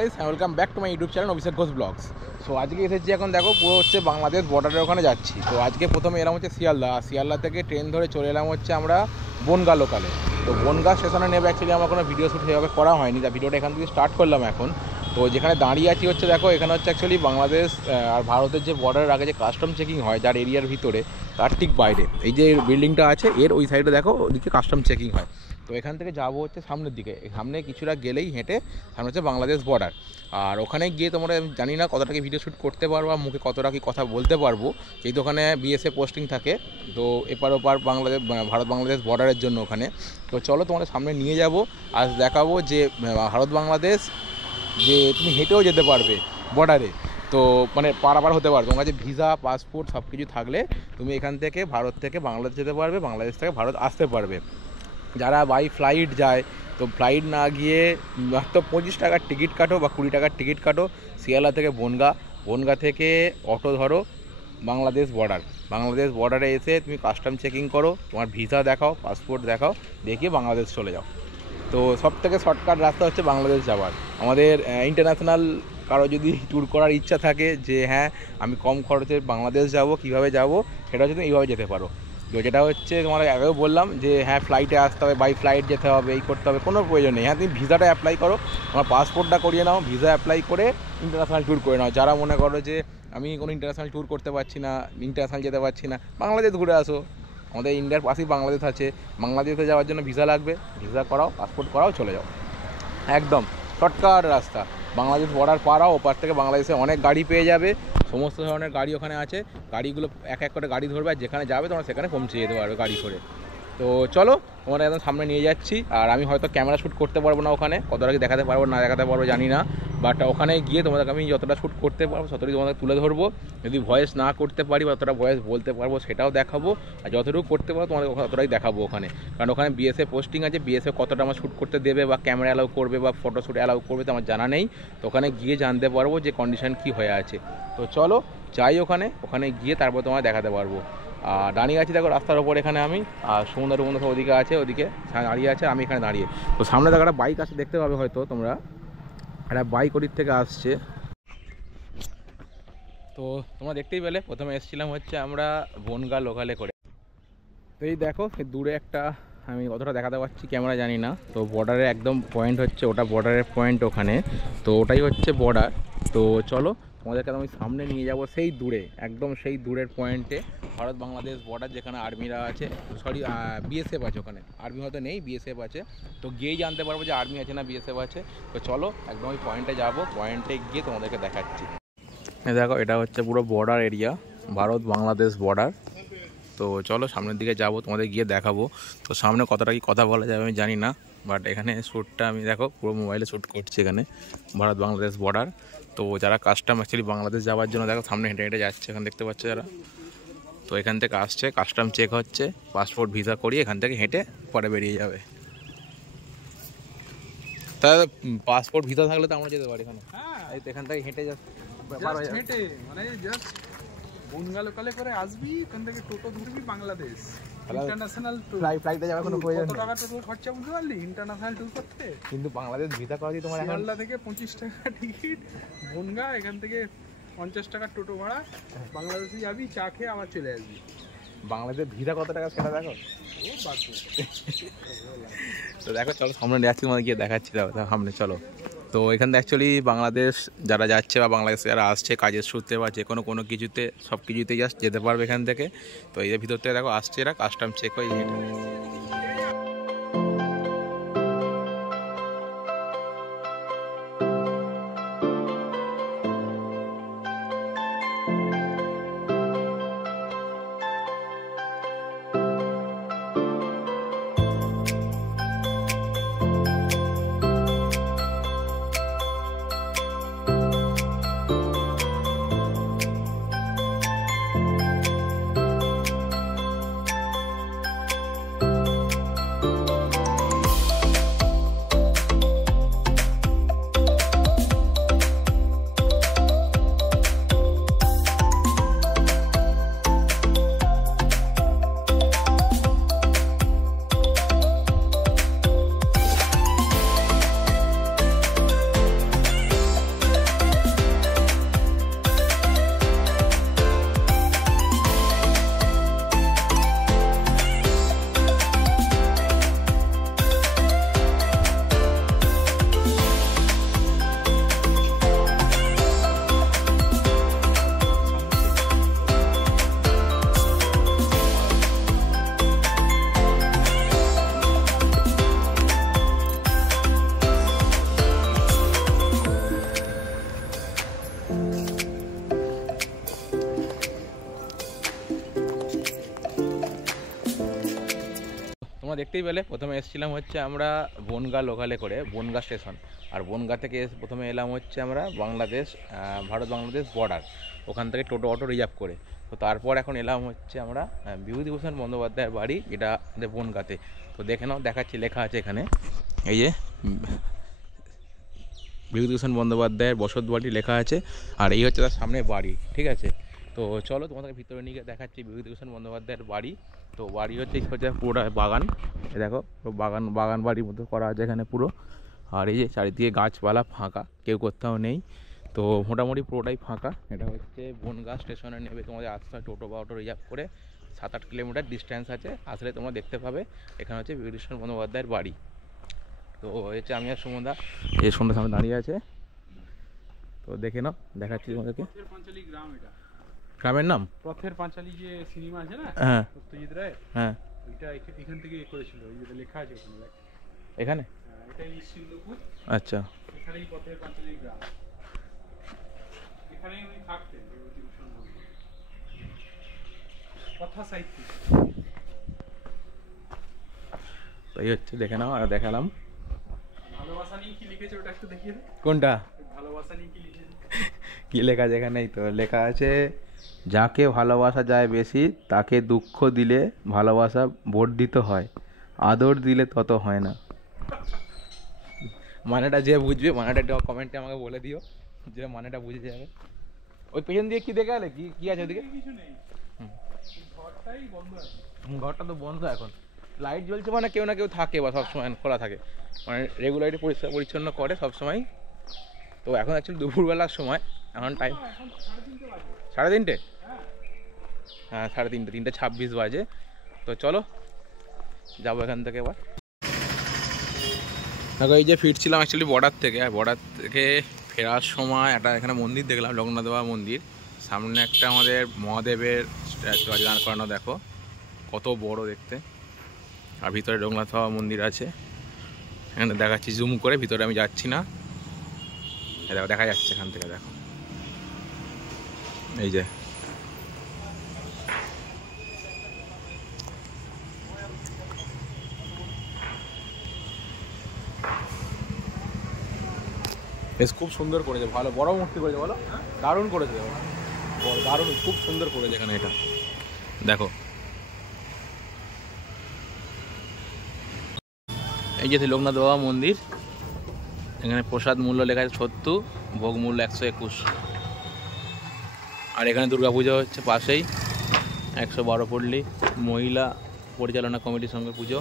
Guys, welcome back to my YouTube channel Abhishek Ghosh blogs. So আজকে এসেছি, এখন দেখো পুরো হচ্ছে বাংলাদেশ বর্ডারের ওখানে যাচ্ছি। তো আজকে প্রথমে এলাম হচ্ছে শিয়ালদা থেকে ট্রেন ধরে চলে এলাম হচ্ছে আমরা বনগাঁ লোকালে। তো বনগাঁ স্টেশনে নেবে অ্যাকচুয়ালি আমার কোনো ভিডিও শ্যুট সেভাবে করা হয়নি, তা ভিডিওটা এখান থেকে স্টার্ট করলাম এখন। তো যেখানে দাঁড়িয়ে আছি হচ্ছে দেখো, এখানে হচ্ছে অ্যাকচুয়ালি বাংলাদেশ আর ভারতের যে বর্ডারের আগে যে কাস্টম চেকিং হয় যার এরিয়ার ভিতরে, তার ঠিক বাইরে এই যে বিল্ডিংটা আছে এর ওই সাইডে দেখো ওদিকে কাস্টম চেকিং হয়। তো এখান থেকে যাবো হচ্ছে সামনের দিকে, সামনে কিছুটা গেলেই হেঁটে সামনে হচ্ছে বাংলাদেশ বর্ডার। আর ওখানে গিয়ে তোমরা জানি না কতটা কি ভিডিও শ্যুট করতে পারবো, মুখে কতটা কি কথা বলতে পারবো, যেহেতু ওখানে বিএসএফ পোস্টিং থাকে। তো এপার ওপার বাংলাদেশ ভারত বাংলাদেশ বর্ডারের জন্য ওখানে। তো চলো তোমাদের সামনে নিয়ে যাব, আজ দেখাবো যে ভারত বাংলাদেশ যে তুমি হেঁটেও যেতে পারবে বর্ডারে। তো মানে পারাপার হতে পারবে, তোমার কাছে ভিসা পাসপোর্ট সব কিছু থাকলে তুমি এখান থেকে ভারত থেকে বাংলাদেশ যেতে পারবে, বাংলাদেশ থেকে ভারত আসতে পারবে। যারা বাই ফ্লাইট যায়, তো ফ্লাইট না গিয়ে মাত্র 25 টাকার টিকিট কাটো বা 20 টাকার টিকিট কাটো শিয়ালদা থেকে বনগাঁ থেকে অটো ধরো বাংলাদেশ বর্ডারে এসে তুমি কাস্টম চেকিং করো, তোমার ভিসা দেখাও, পাসপোর্ট দেখাও, দেখিয়ে বাংলাদেশ চলে যাও। তো সব থেকে শর্টকাট রাস্তা হচ্ছে বাংলাদেশ যাওয়ার। আমাদের ইন্টারন্যাশনাল কারো যদি ট্যুর করার ইচ্ছা থাকে যে হ্যাঁ আমি কম খরচে বাংলাদেশ যাব, কিভাবে যাব, সেটা হচ্ছে তুমি এইভাবে যেতে পারো। তো যেটা হচ্ছে তোমার আগেও বললাম যে হ্যাঁ ফ্লাইটে আসতে হবে, বাই ফ্লাইট যেতে হবে, এই করতে হবে, কোনো প্রয়োজন নেই। হ্যাঁ তুমি ভিসাটা অ্যাপ্লাই করো, তোমার পাসপোর্টটা করিয়ে নাও, ভিসা অ্যাপ্লাই করে ইন্টারন্যাশনাল ট্যুর করে নাও। যারা মনে করো যে আমি কোনো ইন্টারন্যাশনাল ট্যুর করতে পারছি না, ইন্টারন্যাশনাল যেতে পারছি না, বাংলাদেশ ঘুরে আসো। আমাদের ইন্ডিয়ার পাশেই বাংলাদেশ আছে, বাংলাদেশে যাওয়ার জন্য ভিসা লাগবে, ভিসা করাও, পাসপোর্ট করাও, চলে যাও। একদম শর্টকাট রাস্তা। বাংলাদেশ বর্ডার পাড়াও, ওপার থেকে বাংলাদেশে অনেক গাড়ি পেয়ে যাবে, সমস্ত ধরনের গাড়ি ওখানে আছে। গাড়িগুলো এক এক করে গাড়ি ধরবে, আর যেখানে যাবে তোমরা সেখানে পৌঁছে যেতে পারবে গাড়ি করে। তো চলো তোমার একদম সামনে নিয়ে যাচ্ছি। আর আমি হয়তো ক্যামেরা শ্যুট করতে পারবো না ওখানে, কতটা কি দেখাতে পারবো না দেখাতে পারবো জানি না, বাট ওখানে গিয়ে তোমাদেরকে আমি যতটা শ্যুট করতে পারবো ততটাই তোমাদের তুলে ধরবো। যদি ভয়েস না করতে পারি বা যতটা ভয়েস বলতে পারবো সেটাও দেখাবো, আর যতটুকু করতে পারবো তোমাদের ততটাই দেখাবো ওখানে। কারণ ওখানে বিএসএফ পোস্টিং আছে, বিএসএফ কতটা আমার শ্যুট করতে দেবে বা ক্যামেরা অ্যালাউ করবে বা ফটো শ্যুট অ্যালাউ করবে তো আমার জানা নেই। তো ওখানে গিয়ে জানতে পারবো যে কন্ডিশন কী হয়ে আছে। তো চলো যাই ওখানে গিয়ে তারপর তোমার দেখাতে পারবো। আর দাঁড়িয়ে আছি দেখো রাস্তার ওপর এখানে আমি, আর সমুদ্র ওদিকে আছে, ওদিকে দাঁড়িয়ে আছে, আমি এখানে দাঁড়িয়ে। তো সামনে দেখো একটা বাইক আছে, দেখতে পাবে হয়তো তোমরা, একটা বাইক ওদিক থেকে আসছে। তো তোমরা দেখতেই পেলে প্রথমে এসেছিলাম হচ্ছে আমরা বনগাঁ লোকালে করে। তো এই দেখো দূরে একটা, আমি অতটা দেখাতে পারছি ক্যামেরা জানি না, তো বর্ডারের একদম পয়েন্ট হচ্ছে ওটা, বর্ডারের পয়েন্ট ওখানে। তো ওটাই হচ্ছে বর্ডার। তো চলো তোমাদেরকে আমি সামনে নিয়ে যাব, সেই দূরে একদম সেই দূরের পয়েন্টে ভারত বাংলাদেশ বর্ডার, যেখানে আর্মিরা আছে, সরি বিএসএফ আছে ওখানে, আর্মি হয়তো নেই, বিএসএফ আছে। তো গিয়েই জানতে পারবো যে আর্মি আছে না বিএসএফ আছে। তো চলো একদম ওই পয়েন্টে যাবো, পয়েন্টে গিয়ে তোমাদেরকে দেখাচ্ছি। দেখো এটা হচ্ছে পুরো border area, Bharat Bangladesh border. তো চলো সামনের দিকে যাব, তোমাদের গিয়ে দেখাবো। তো সামনে কতটা কি কথা বলা যাবে আমি জানি না, বাট এখানে শ্যুটটা আমি দেখো পুরো মোবাইলে শ্যুট করছি এখানে ভারত বাংলাদেশ বর্ডার। তো যারা কাস্টম অ্যাকচুয়ালি বাংলাদেশ যাওয়ার জন্য দেখো সামনে হেঁটে হেঁটে যাচ্ছে, এখানে দেখতে পাচ্ছে যারা। তো এখান থেকে আসছে, কাস্টম চেক হচ্ছে, পাসপোর্ট ভিসা করিয়ে এখান থেকে হেঁটে পরে বেরিয়ে যাবে। তাহলে পাসপোর্ট ভিসা থাকলে তো আমরা যেতে পারি এখানে। এই তো এখান থেকে হেঁটে যাচ্ছে, হেঁটে মানে জাস্ট বনগাঁ লোকালে করে আসবি, এখান থেকে টোটো ধরবি বাংলাদেশ ইন্টারন্যাশনাল ট্যুর। ফ্লাইটে যাওয়ার কোনো প্রয়োজন নেই। কত টাকা টোটো খরচা বুঝতে পারলি ইন্টারন্যাশনাল ট্যুর করতে? কিন্তু বাংলাদেশ ভিসা করা দিয়ে তোমার এখন শিয়ালদা থেকে 25 টাকা টিকিট, বনগাঁ এখান থেকে 50 টাকার টোটো ভাড়া, বাংলাদেশে যাবি, চা খেয়ে আবার চলে আসবি। বাংলাদেশের ভিসা কত টাকা সেটা দেখো। ও বাদ। তো দেখো চলো সামনে যাচ্ছি, তোমাদের গিয়ে দেখাচ্ছি সামনে, চলো। তো এখানে অ্যাকচুয়ালি বাংলাদেশ যারা যাচ্ছে বা বাংলাদেশে যারা আসছে কাজের সূত্রে বা যে কোনো কিছুতে, সব কিছুতেই জাস্ট যেতে পারবে এখান থেকে। তো এই ভিতর থেকে দেখো আসছে এরা, কাস্টম চেক হয়। তোমরা দেখতেই পেলে প্রথমে এসেছিলাম হচ্ছে আমরা বনগাঁ লোকালে করে, বনগাঁ স্টেশন। আর বনগাঁ থেকে প্রথমে এলাম হচ্ছে আমরা বাংলাদেশ, ভারত বাংলাদেশ বর্ডার, ওখান থেকে টোটো অটো রিজার্ভ করে। তো তারপর এখন এলাম হচ্ছে আমরা বিভূতিভূষণ বন্দ্যোপাধ্যায়ের বাড়ি, যেটা আমাদের বনগাঁতে। তো দেখে নাও, দেখাচ্ছি, লেখা আছে এখানে, এই যে বিভূতিভূষণ বন্দ্যোপাধ্যায়ের বসত বাড়ি লেখা আছে। আর এই হচ্ছে তার সামনে বাড়ি, ঠিক আছে। তো চলো তোমাদের ভিতরে নিয়ে দেখাচ্ছি বিভূতিভূষণ বন্দ্যোপাধ্যায়ের বাড়ি। তো বাড়ি হচ্ছে পুরোটা বাগান, দেখো বাগান বাগান বাড়ির মতো করা আছে এখানে পুরো। আর এই যে চারিদিকে গাছপালা, ফাঁকা, কেউ কোথাও নেই। তো মোটামুটি পুরোটাই ফাঁকা। এটা হচ্ছে বনগাঁ স্টেশনে নেবে তোমাদের আসতে হয় টোটো বা অটো রিজার্ভ করে। 7-8 কিলোমিটার ডিস্ট্যান্স আছে, আসলে তোমরা দেখতে পাবে এখানে হচ্ছে বিভূতিভূষণ বন্দ্যোপাধ্যায়ের বাড়ি। তো হচ্ছে আমি আর সুমনদা এই সন্ধ্যার সামনে দাঁড়িয়ে আছে। তো দেখে নাও, দেখাচ্ছি তোমাদেরকে। পথের পাঁচালী গ্রাম, এটা গ্রামের নাম পথের পাঁচালী যে সিনেমা আছে না, হ্যাঁ সত্যজিৎ রায়, হ্যাঁ, ওইটা এখান থেকে করেছিল, ওই যেটা লেখা আছে ওখানে। এখানে এটা সিন্ধুপুর, আচ্ছা। এখানেই পথের পাঁচালী গ্রাম, এখানেই উনি থাকতেন বিভূতিভূষণ বন্দ্যোপাধ্যায়, কথা সাহিত্যিক। তো এই হচ্ছে, দেখে নাও। আর দেখালাম ভালোবাসা নিয়ে কি লিখেছে ওটা একটু দেখিয়ে দে। কোনটা, ভালোবাসা নিয়ে কি লিখেছে? কি লেখা আছে এখানেই তো লেখা আছে, যাকে ভালোবাসা যায় বেশি তাকে দুঃখ দিলে ভালোবাসা বর্ধিত হয়, আদর দিলে তত হয় না। মানেটা যে বুঝবে, মানেটা একটু কমেন্টে আমাকে বলে দিও, যে মানেটা বুঝে যাবে। ওই পেছন দিয়ে কি দেখে গেলে, কি কি আছে ওদিকে? কিছু নেই, ঘরটাই বন্ধ আছে। ঘরটা তো বন্ধ এখন, লাইট জ্বলছে মানে কেউ না কেউ থাকে বা সবসময় খোলা থাকে, মানে রেগুলারলি পরিষ্কার পরিচ্ছন্ন করে সবসময়। তো এখন অ্যাকচুয়ালি দুপুরবেলার সময়, এখন টাইম এখন 3:30 বাজে। 3:30, হ্যাঁ, হ্যাঁ 3:30, 3:26 বাজে। তো চলো যাবো এখান থেকে এবার। দেখো এই যে ফিরছিলাম অ্যাকচুয়ালি বর্ডার থেকে, আর বর্ডার থেকে ফেরার সময় একটা এখানে মন্দির দেখলাম, জগন্নাথ বাবা মন্দির। সামনে একটা আমাদের মহাদেবের স্ট্যাচু আছে দাঁড় করানো, দেখো কত বড় দেখতে। আর ভিতরে জগন্নাথ বাবা মন্দির আছে, এখানে দেখাচ্ছি জুম করে, ভিতরে আমি যাচ্ছি না, দেখো দেখা যাচ্ছে এখান থেকে, দেখো এই যে। বেশ খুব সুন্দর করেছে, ভালো বড় মূর্তি করেছে, বলো দারুণ করেছে, দারুণ খুব সুন্দর করেছে এখানে, এটা দেখো। এই যে লোকনাথ বাবা মন্দির, এখানে প্রসাদ মূল্য লেখা আছে 70, ভোগ মূল্য 121। আর এখানে দুর্গাপূজা হচ্ছে পাশেই, 112 পল্লী মহিলা পরিচালনা কমিটির সঙ্গে পুজো।